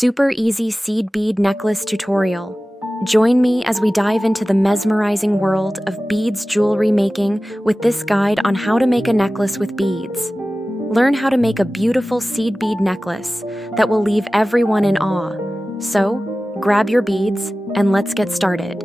super easy seed bead necklace tutorial. Join me as we dive into the mesmerizing world of beads jewelry making with this guide on how to make a necklace with beads. Learn how to make a beautiful seed bead necklace that will leave everyone in awe. So, grab your beads and let's get started.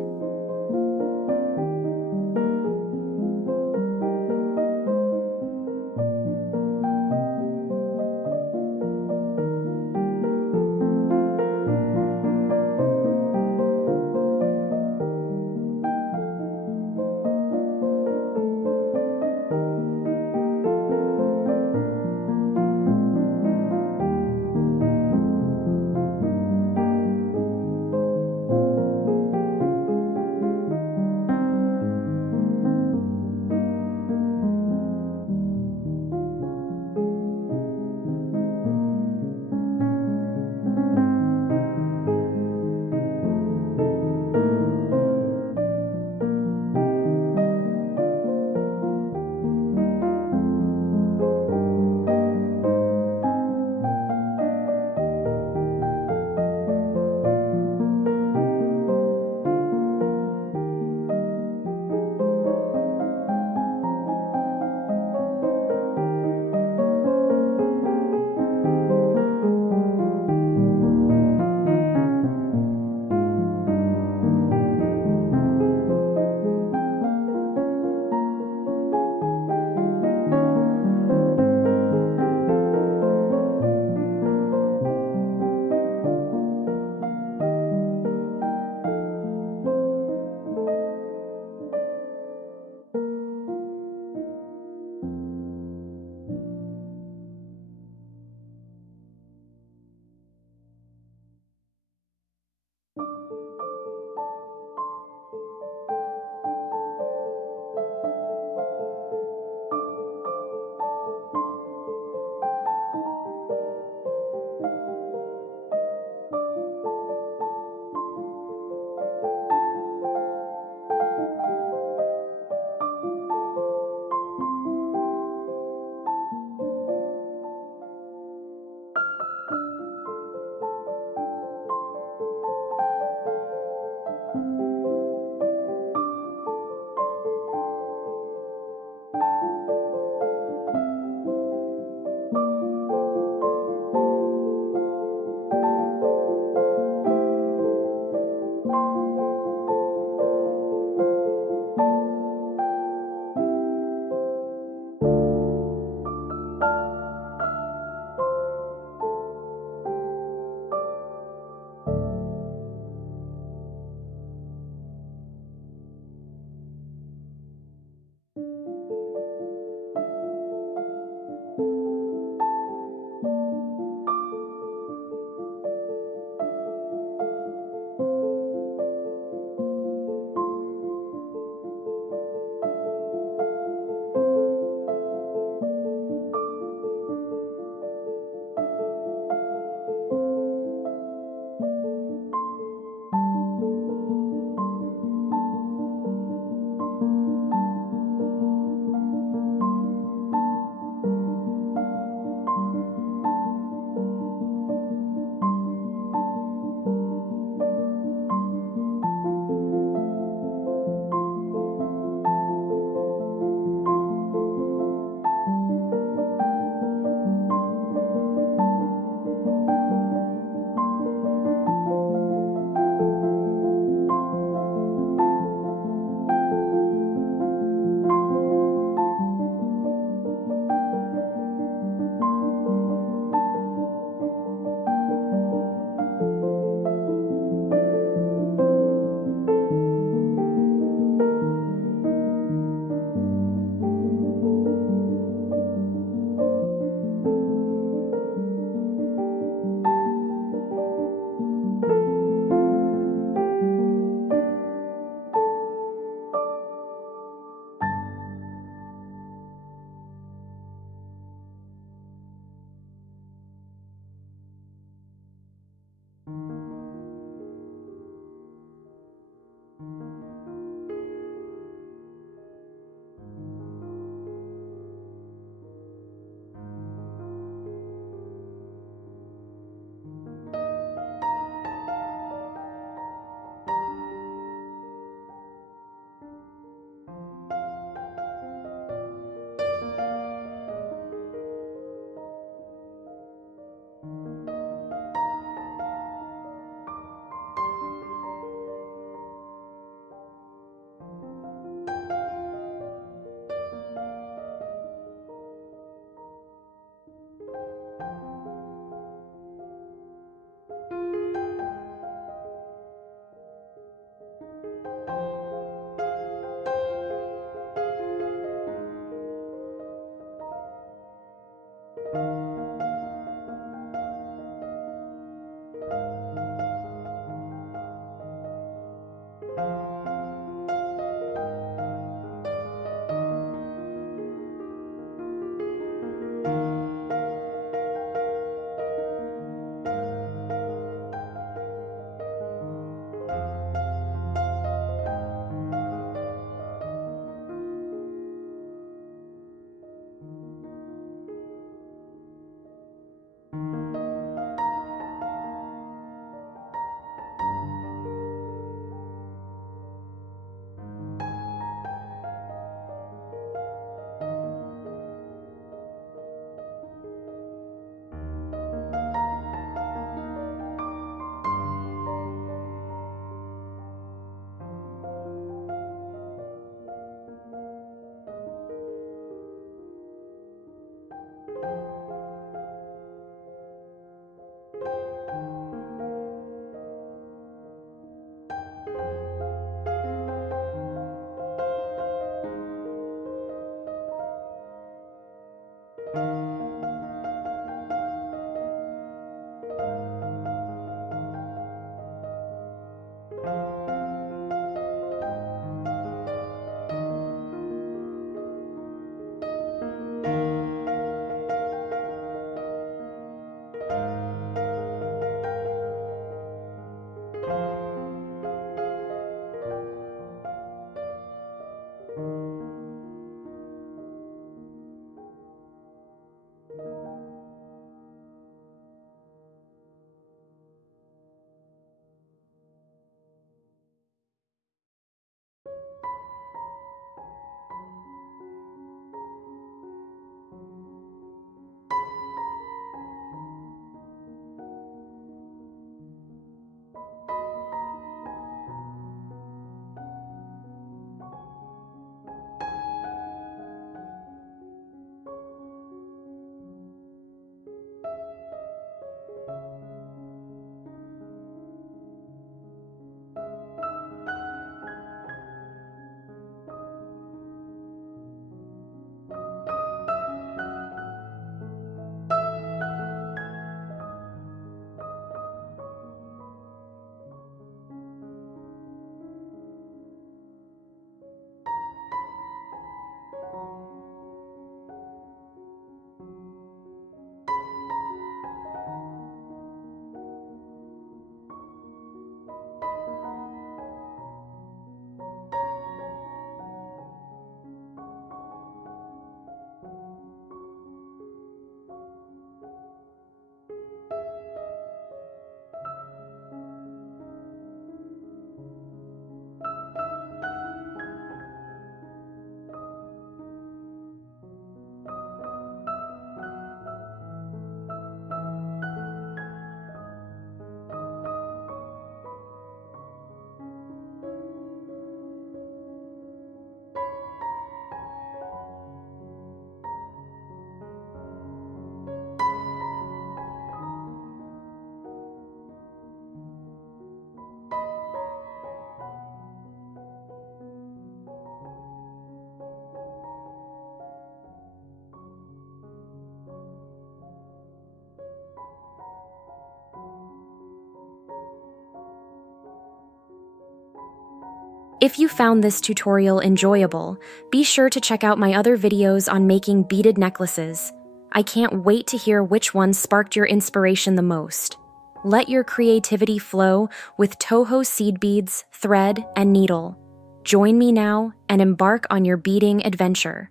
If you found this tutorial enjoyable, be sure to check out my other videos on making beaded necklaces. I can't wait to hear which one sparked your inspiration the most. Let your creativity flow with Toho seed beads, thread, and needle. Join me now and embark on your beading adventure.